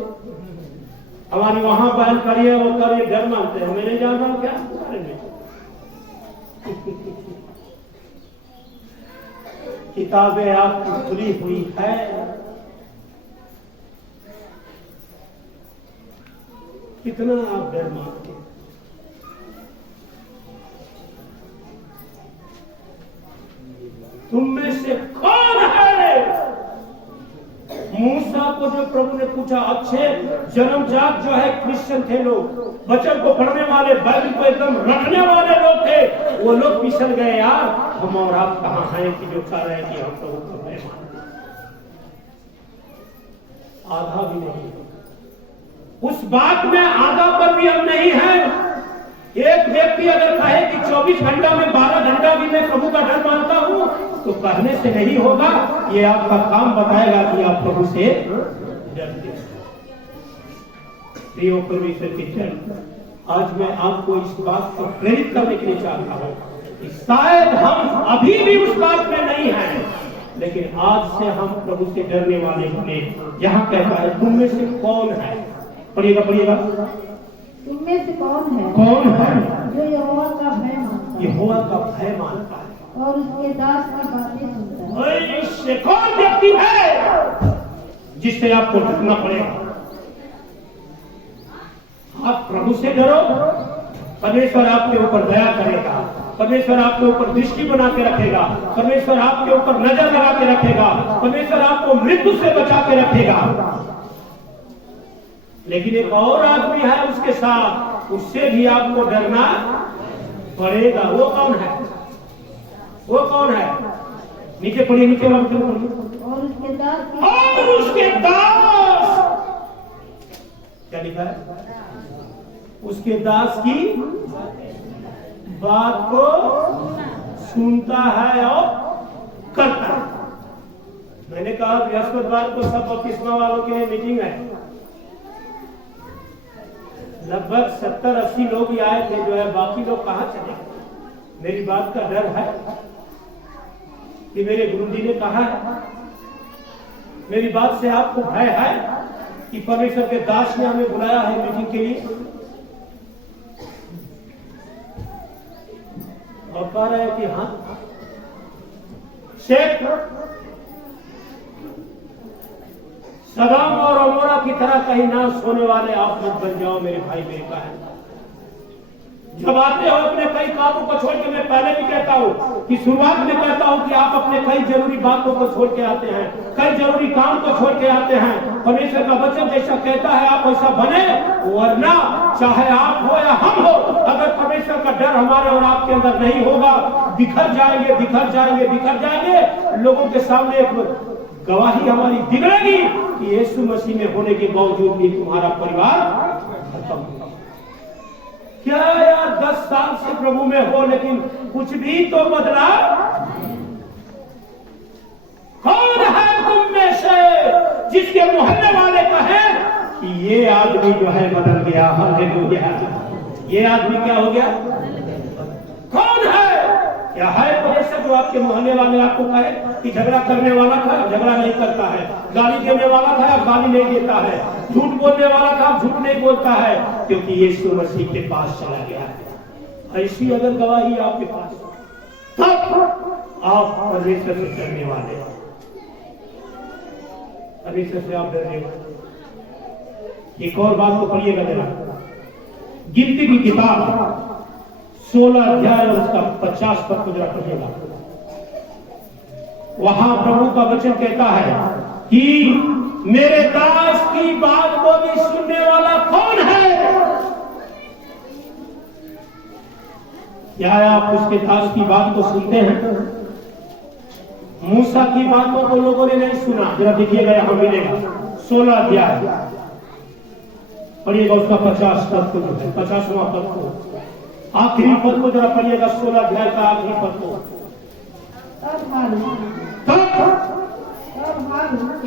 हमारी वहां बहन करिए, वो करिए, डर मानते हैं। मैं नहीं जान रहा हूं क्या बारे में। किताबें आपकी खुली हुई है, कितना आप डर मानते हैं? प्रभु ने पूछा, अच्छे जन्मजात जो है क्रिश्चियन थे लोग, वचन को पढ़ने वाले, बाइबल को एकदम रखने वाले लोग थे, वो लोग पिछड़ गए यार। हम और आप कहाँ हैं कि जो चाह रहे हैं कि हम प्रभु को प्रेम माने? आधा भी नहीं, उस बात में आधा पर भी हम नहीं हैं। एक व्यक्ति अगर कहे कि 24 घंटा में 12 घंटा भी मैं प्रभु का डर मानता हूं, तो कहने से नहीं होगा, ये आपका काम बताएगा कि आप प्रभु से डरते हैं। प्रिय परमेश्वर के जन, आज मैं आपको इस बात को प्रेरित करने के लिए चाहता हूं कि शायद हम अभी भी उस बात में नहीं हैं, लेकिन आज से हम प्रभु से डरने वाले बने। यहाँ कहता है, तुम में से कौन है, पढ़िएगा पढ़िएगा, तुम में से कौन है जो यहोवा का भय मानता है, यहोवा का भय मानता है और उसके दास की बातें सुनता है। इससे कौन व्यक्ति है जिससे आपको डरना पड़ेगा? आप प्रभु से डरो, परमेश्वर आपके ऊपर दया करेगा, परमेश्वर आपके ऊपर दृष्टि बना के रखेगा, परमेश्वर आपके ऊपर नजर लगा के रखेगा, परमेश्वर आपको मृत्यु से बचा के रखेगा। लेकिन एक और आदमी है उसके साथ, उससे भी आपको डरना पड़ेगा। वो कौन है? वो कौन है? नीचे पढ़िए, नीचे वाला पढ़िए। और उसके दास की, और उसके दास, क्या लिखा है? उसके दास की बात को सुनता है और करता है। मैंने कहा बृहस्पतिवार को सब बपतिस्मा वालों के लिए मीटिंग है, लगभग 70-80 लोग ही आए थे जो है, बाकी लोग कहां चले? मेरी बात का डर है कि मेरे गुरुजी ने कहा है, मेरी बात से आपको भय है कि परमेश्वर के दास ने हमें बुलाया है मीटिंग के लिए, और कह रहे हैं कि हाँ शेख सदाम और अमोरा की तरह कहीं नाश होने वाले आप लोग बन जाओ मेरे भाई, मेरे बहन। जब आते हो अपने कई कामों को छोड़ के, मैं पहले भी कहता हूँ कि शुरुआत में कहता हूँ कि आप अपने कई जरूरी बातों को छोड़ के आते हैं, कई जरूरी काम को छोड़ के आते हैं। परमेश्वर का वचन जैसा कहता है आप ऐसा बने, वरना चाहे आप हो या हम हो, अगर परमेश्वर का डर हमारे और आपके अंदर नहीं होगा, बिखर जाएंगे, बिखर जाएंगे, बिखर जाएंगे। लोगों के सामने एक गवाही हमारी बिगड़ेगी कि यीशु मसीह में होने के बावजूद भी तुम्हारा परिवार खत्म होगा। क्या यार 10 साल से प्रभु में हो, लेकिन कुछ भी तो बदला? कौन है तुम में से जिसके मोहल्ले वाले कहें कि ये आदमी जो है बदल गया? हालेलुया! ये आदमी क्या हो गया? कौन है? क्या है परमेश्वर जो आपके मोहल्ले वाले आपको कहे कि झगड़ा करने वाला था, झगड़ा नहीं करता है, गाली देने वाला था, गाली नहीं देता है, झूठ बोलने वाला था, झूठ नहीं बोलता है, क्योंकि यीशु मसीह के पास चला गया है। ऐसी अगर गवाही आपके पास, तब आप परमेश्वर से डरने वाले, परमेश्वर से आप डरने वाले। एक और बात को पढ़िएगा जरा, गिनती की किताब 16 अध्याय और उसका 50 पद को जरा पढ़िएगा। वहां प्रभु का वचन कहता है कि मेरे दास की बात को भी सुनने वाला कौन है? क्या आप उसके दास की बात को सुनते हैं? मूसा की बातों को लोगों ने नहीं सुना। जरा देखिएगा, यहां मिलेगा 16 अध्याय पढ़िएगा, उसका 50 पद को जो है, 50वां पद को, आखिरी पद को जरा पढ़िएगा, 16 अध्याय का आखिरी पद को।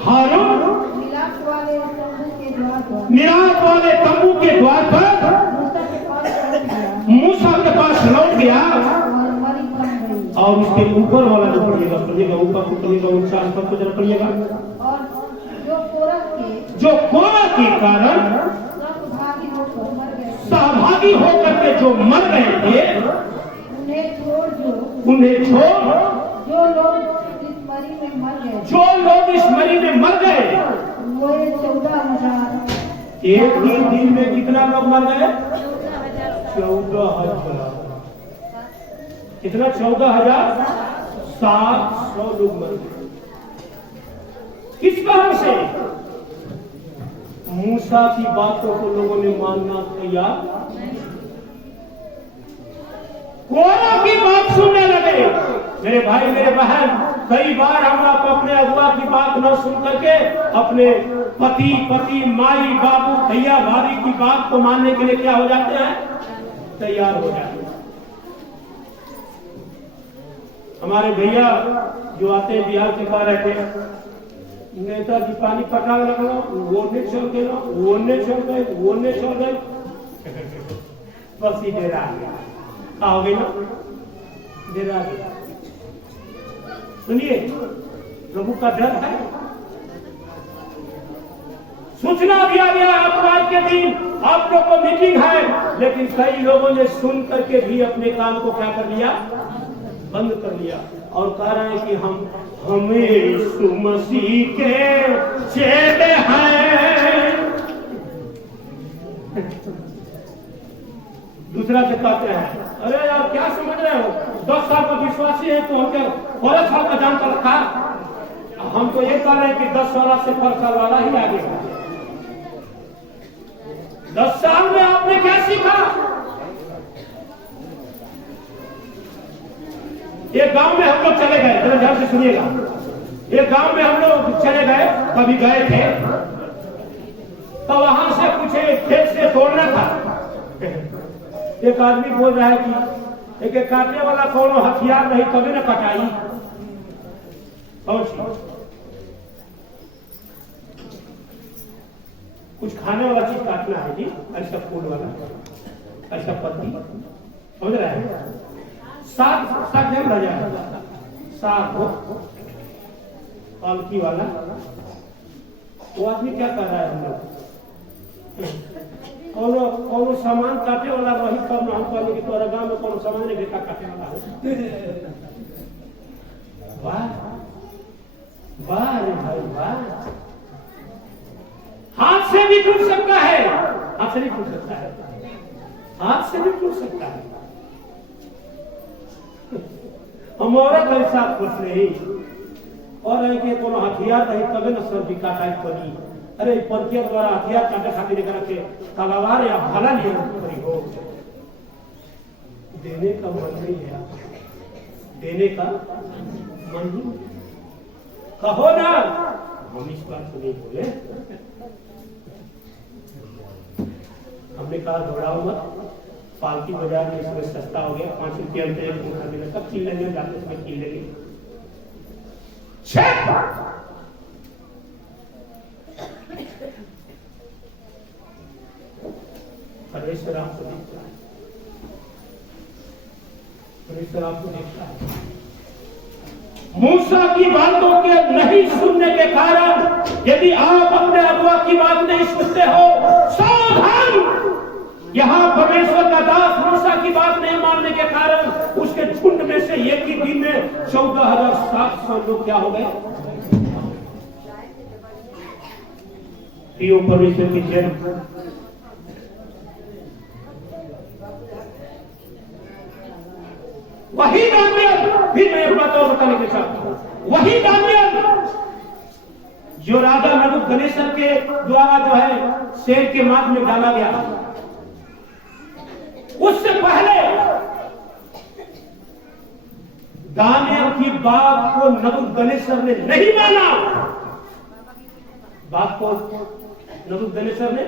हारून मिलाप वाले तंबू के द्वार पर, मिलाप वाले तंबू के द्वार पर मूसा के पास लौट गया, और उसके ऊपर वाला जो पढ़िएगा, ऊपर को पढ़िएगा, 49 पद को जरा पढ़िएगा। और जो कोरह के कारण सहभागी होकर के जो मर गए थे, उन्हें छोड़ जो लोग इस मरी में मर गए, वो 14,000। एक ही दिन में कितना लोग मर गए? 14,000। कितना? 14,700 लोग मर गए। किस कारण से? मूसा की बातों को लोगों ने मानना तैयार, कोरों की बात सुनने लगे। मेरे भाई मेरे बहन, कई बार हम आप अपने अगुआ की बात न सुन करके अपने पति माई बाबू भैया भाभी की बात को मानने के लिए क्या हो जाते हैं, तैयार हो जाते हैं। हमारे भैया जो आते हैं बिहार के बाहर रहते हैं, नेताजी पानी पटा लगना, ओढ़ने छोड़ गए, ओढ़ने छोड़ गए, ओढ़ने छोड़ गए, बस ही डेरा आ गया, हो गई ना, डेरा आ गया। सुनिए, प्रभु का डर है। सूचना दिया गया आज के दिन आप लोग को मीटिंग है, लेकिन कई लोगों ने सुन करके भी अपने काम को क्या कर लिया, बंद कर लिया, और कह रहे हैं कि हम यीशु मसीह के चेले हैं। दूसरा से कहते हैं, अरे यार क्या समझ रहे हो, 10 साल का विश्वासी है तो हमको 12 साल का जानता रखा। हम तो ये कह रहे हैं कि 10 साल से 12 साल वाला ही आगे है। 10 साल में आपने क्या सीखा? एक गांव में हम लोग चले गए, जरा ध्यान से सुनिएगा। एक गांव में हम लोग चले गए, कभी गए थे, तो वहां से कुछ खेत से तोड़ना था। एक आदमी बोल रहा है कि एक काटने वाला कौन हथियार नहीं, कभी न कटाई। कौन सी? कुछ खाने वाला चीज काटना है जी, ऐसा फूल वाला, ऐसा पत्ती, समझ रहा है? साग जम रह जाएगा, साग हो पालकी वाला। वो आदमी क्या कर रहा है, हम लोग कौन सामान काटे वाला वही कब हम कहने की तोरा गांव में कौन सामान नहीं बेटा काटे वाला है। वाह वाह रे भाई वाह, हाथ से भी टूट सकता है, हाथ से नहीं टूट सकता है, हाथ से भी टूट सकता है। हम औरत ऐसा कुछ नहीं, और कोनो हथियार नहीं तबे न सब्जी काटाई पड़ी। अरे पंथिया द्वारा हथियार काटे खातिर के तलवार या भाला लिए करी हो, देने का मन नहीं है, देने का मन नहीं। कहो ना, हम इस बात को नहीं बोले, हमने कहा दौड़ाओ मत, पालकी बाजार में इसमें सस्ता हो गया, 5 रुपये अंतर एक मुठा मिला, तब छीन लेंगे, जाते समय छीन लेंगे। परमेश्वर आपको देखता है, परमेश्वर आपको देखता है। मूसा की बातों के नहीं सुनने के कारण यदि आप अपने अगुआ की बात नहीं सुनते हो, सावधान। यहां परमेश्वर का दास मूसा की बात नहीं मानने के कारण उसके झुंड में से एक ही दिन में 14,700 लोग क्या हो गए। प्रिय परमेश्वर की जय। वही दानियल, फिर मैं एक बात और बताने के चाहता हूं, वही दानियल जो राजा नबूकदनेस्सर के द्वारा जो है शेर के मांस में डाला गया, उससे पहले दानियल की बात को नबूकदनेस्सर ने नहीं माना। बात को नबूकदनेस्सर ने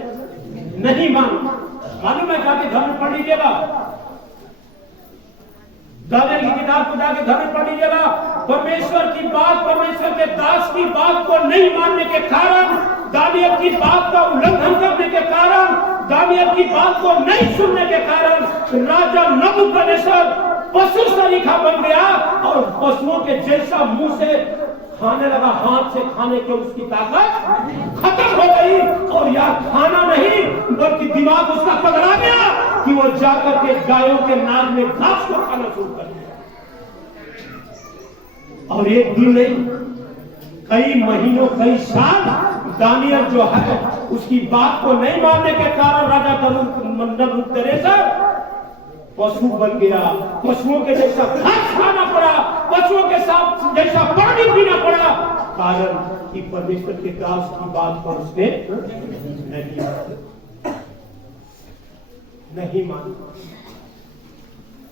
नहीं माना। मालूम है, जाके घर में पढ़ लीजिएगा, दानियल की किताब को जाके घर में पढ़ लीजिएगा। परमेश्वर की बात, परमेश्वर के दास की बात को नहीं मानने के कारण, दानियल की बात का उल्लंघन करने के कारण, दानियल की बात को नहीं सुनने के कारण राजा नबूकदनेस्सर पशु सरीखा बन गया और पशुओं के जैसा मुंह से खाने लगा, हाथ से खाने की उसकी ताकत खत्म हो गई। और यार खाना नहीं बल्कि दिमाग उसका पकड़ा गया कि वो जाकर के गायों के नाक में घास को खाना शुरू कर दिया। और एक दिन नहीं, कई महीनों कई साल दानियल जो है उसकी बात को नहीं मानने के कारण राजा नबूकदनेस्सर पशु बन गया, पशुओं के जैसा घास खाना पड़ा, पशुओं के साथ जैसा पानी पीना पड़ा, कारण कि परमेश्वर के दास की बात पर उसने नहीं माना,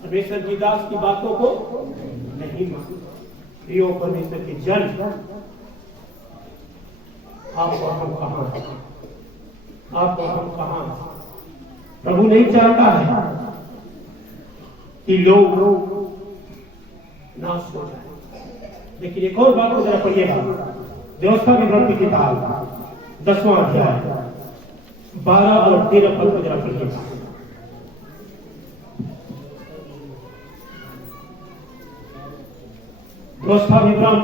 परमेश्वर की दास की बातों को नहीं माना। प्रियो परमेश्वर के जन, आप और हम कहां हैं? आप और हम कहां हैं? प्रभु नहीं चाहता है कि लोग नाश हो जाए। लेकिन एक और बात को जरा पढ़िएगा, व्यवस्था विवरण की किताब 10वां अध्याय 12 और 13 पद को जरा पढ़िएगा। व्यवस्था विवरण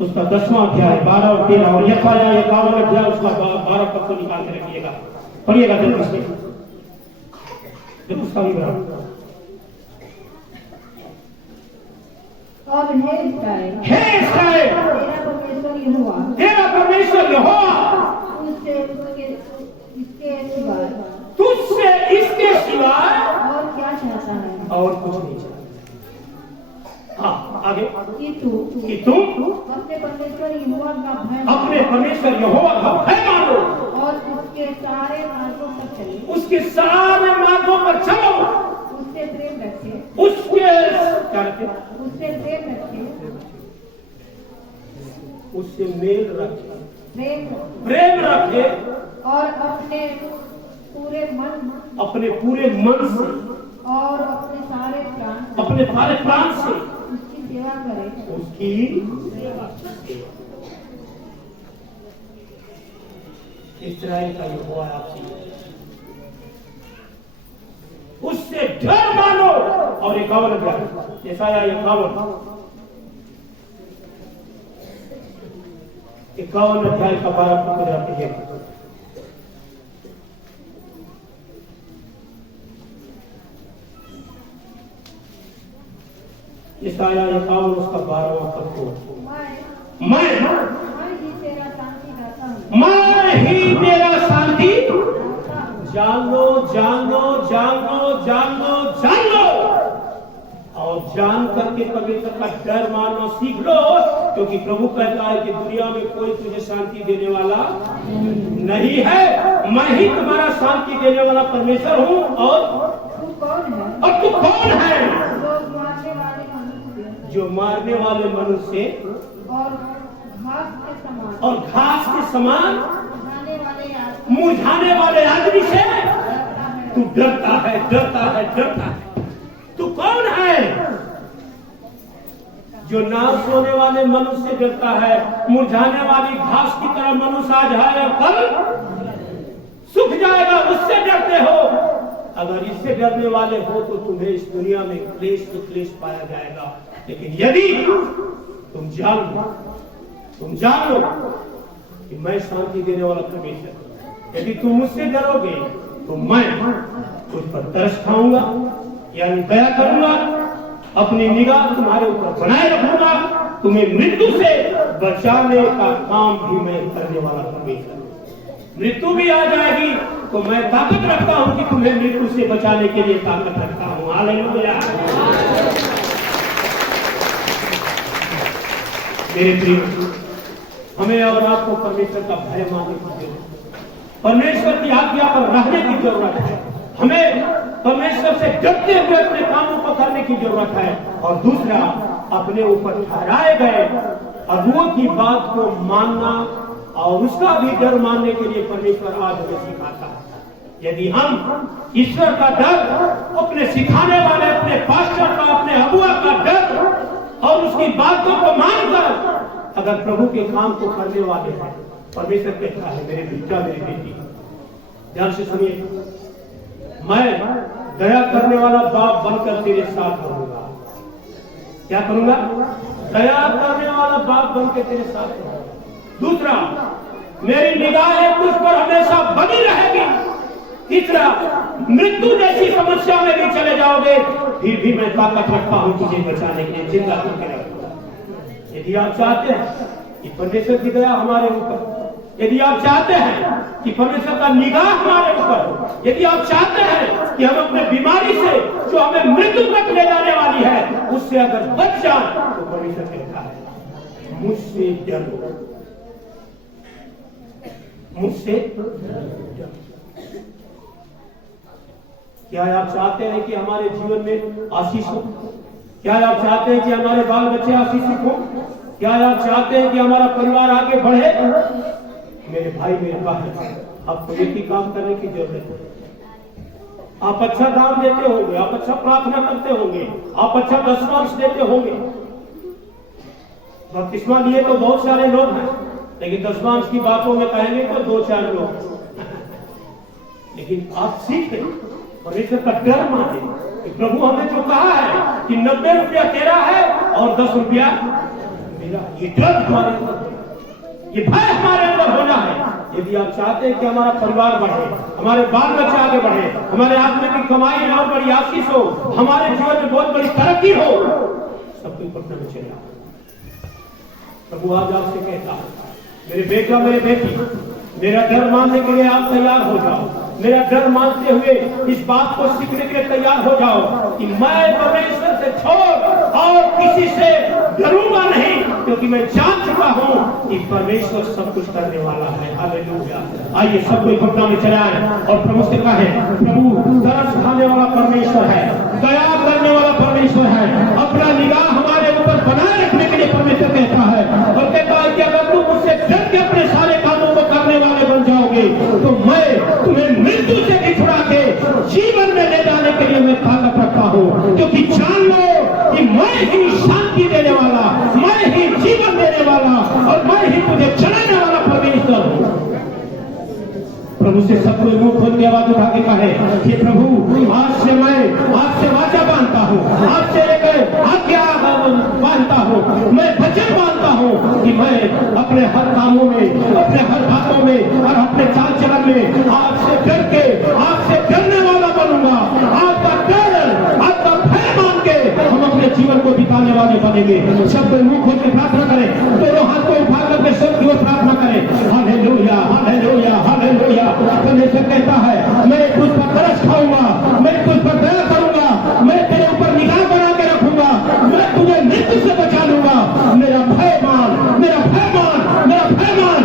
उसका 10वां अध्याय 12 और 13 और यशायाह 51 अध्याय उसका 12 पद को निकाल के रखिएगा, पढ़िएगा जल्दी से। व्यवस्था विवरण। और हे इस्राएल, तेरा परमेश्वर यहोवा तुझसे इसके सिवाय और क्या चाहता है? और कुछ नहीं चाहता। हाँ, आगे कि तुम अपने परमेश्वर यहोवा का भय अपने परमेश्वर यहोवा का भय मानो और उसके सारे मार्गों पर चलो, उसके सारे मार्गों पर चलो, उससे प्रेम रखे, उससे प्रेम रखे, उससे मेल रखे, प्रेम रखे और अपने पूरे मन से और अपने सारे प्राण से उसकी सेवा करे, उसकी इस्राएल का यहोवा आपसे उससे डर मानो। और 51 अध्याय यशायाह 51 अध्याय का 12 पद जाती है। यशायाह 51 उसका 12वां पद को मैं ही तेरा शांति दाता हूँ, मैं ही तेरा शांति जानो जानो जानो जानो जानो और जान करके परमेश्वर का डर मानो सीख लो, क्योंकि प्रभु कहता है कि दुनिया में कोई तुझे शांति देने वाला नहीं है, मैं ही तुम्हारा शांति देने वाला परमेश्वर हूँ। और तू कौन है? और तू कौन है? जो मारने वाले मनुष्य जो मारने वाले मनुष्य और घास के समान मुरझाने वाले आदमी से तू डरता है, डरता है, डरता है। तू कौन है? जो नाश होने वाले मनुष्य से डरता है, मुरझाने वाली घास की तरह मनुष्य आज है और कल सूख जाएगा, उससे डरते हो। अगर इससे डरने वाले हो तो तुम्हें इस दुनिया में क्लेश तो क्लेश पाया जाएगा, लेकिन यदि तुम जान लो कि मैं शांति देने वाला परमेश्वर, यदि तुम मुझसे डरोगे तो मैं उस पर तरस खाऊंगा, यानी दया करूंगा, अपनी निगाह तुम्हारे ऊपर बनाए रखूंगा, तुम्हें मृत्यु से बचाने का काम भी मैं करने वाला परमेश्वर। मृत्यु भी आ जाएगी तो मैं ताकत रखता हूं कि तुम्हें मृत्यु से बचाने के लिए ताकत रखता हूं। हालेलुया। मेरे प्रिय, हमें और आपको परमेश्वर का भय मानने की जरूरत है, परमेश्वर की आज्ञा पर रहने की जरूरत है, हमें परमेश्वर से डरते हुए अपने कामों को करने की जरूरत है। और दूसरा, अपने ऊपर ठहराए गए अगुओं की बात को मानना और उसका भी डर मानने के लिए परमेश्वर आज हमें सिखाता है। यदि हम ईश्वर का डर, अपने सिखाने वाले, अपने पास्टर का, अपने अगुआ का डर और उसकी बातों को मानकर अगर प्रभु के काम को करने वाले हैं, परमेश्वर कहता है मेरे बेटा, मेरी बेटी, ध्यान से सुनिए, मैं दया करने वाला बाप बनकर तेरे साथ रहूंगा। क्या करूंगा? दया करने वाला बाप बनकर तेरे साथ रहूंगा। दूसरा, मेरी निगाहें तुझ पर हमेशा बनी रहेगी। तीसरा, मृत्यु जैसी समस्या में भी चले जाओगे फिर भी मैं ताकत रखता हूं तुझे बचाने के लिए, जिंदा करके रखूंगा। यदि आप चाहते हैं कि परमेश्वर की दया हमारे ऊपर, यदि आप चाहते हैं कि परमेश्वर का निगाह हमारे ऊपर हो। यदि आप चाहते हैं कि हम अपने बीमारी से जो हमें मृत्यु तक ले जाने वाली है उससे अगर बच जाए तो परमेश्वर कहता है मुझसे डरो, मुझसे डरो। क्या आप चाहते हैं कि हमारे जीवन में आशीष हो? क्या आप चाहते हैं कि हमारे बाल बच्चे आशीषित हो? क्या आप चाहते हैं कि हमारा परिवार आगे बढ़े? मेरे भाई मेरे बहन, आपको एक ही काम करने की जरूरत है। आप अच्छा दान देते होंगे, आप अच्छा प्रार्थना करते होंगे, आप अच्छा दशमांश देते होंगे। बपतिस्मा लिए तो बहुत सारे लोग हैं, लेकिन दशमांश की बातों में कहेंगे तो 2-4 लोग। लेकिन आप सीखें परमेश्वर का डर माने कि प्रभु हमें जो कहा है कि 90 रुपया तेरा है और 10 रुपया मेरा, ये डर हमारे अंदर, ये भय हमारे अंदर होना है। यदि आप चाहते हैं कि हमारा परिवार बढ़े, हमारे बाल बच्चे आगे बढ़े, हमारे आत्मा की कमाई में और बड़ी आशीष हो, हमारे जीवन में बहुत बड़ी तरक्की हो, सबको पटना में चला। प्रभु आज आपसे कहता है मेरे बेटा मेरे बेटी, मेरा डर मानने के लिए आप तैयार हो जाओ। मेरा डर मानते हुए इस बात को सीखने के लिए तैयार हो जाओ कि मैं परमेश्वर से छोड़ और किसी से डरूंगा नहीं, क्योंकि मैं जान चुका हूं कि परमेश्वर सब कुछ करने वाला है। हालेलुया। आइए सब कोई घटना में चलाएं और प्रभु से कहें, प्रभु तरस खाने वाला परमेश्वर है, दया करने वाला परमेश्वर है, अपना निगाह हमारे ऊपर बनाए रखने के लिए परमेश्वर कहता है। और कहता है कि अगर तुम मुझसे डर के अपने सारे कामों को करने वाले बन जाओगे तो मैं तुम्हें मृत्यु से भी छुड़ा के जीवन में ले जाने के लिए मैं ताकत रखता हूँ। क्योंकि जान लो कि मैं ही शांति देने वाला, मैं ही जीवन देने वाला और मैं ही तुझे चलाने वाला परमेश्वर हूँ। प्रभु से सब कोई मुंह खोल के आवाज उठा के कहे कि प्रभु आज से मैं आपसे वाचा बांधता हूँ, आपसे एक आज्ञा बांधता हूँ, मैं वचन बांधता हूँ कि मैं अपने हर कामों में, अपने हर बातों में और अपने चाल चलन में आपसे डर के, आपसे डरने वाला बनूंगा। आपका डर, आपका भय मान के हम अपने जीवन को बिताने वाले बनेंगे। सब कोई मुंह खोल के प्रार्थना करें, दोनों हाथ को उठा करके सब की ओर प्रार्थना करें। Hallelujah, hallelujah, hallelujah. परमेश्वर कहता है मैं तुझ पर तरस खाऊंगा, मैं तुझ पर दया करूंगा, मैं तेरे ऊपर निगाह बना के रखूंगा, मैं तुझे मृत्यु से बचा लूंगा। मेरा भय मान, मेरा भय मान, मेरा भय मान।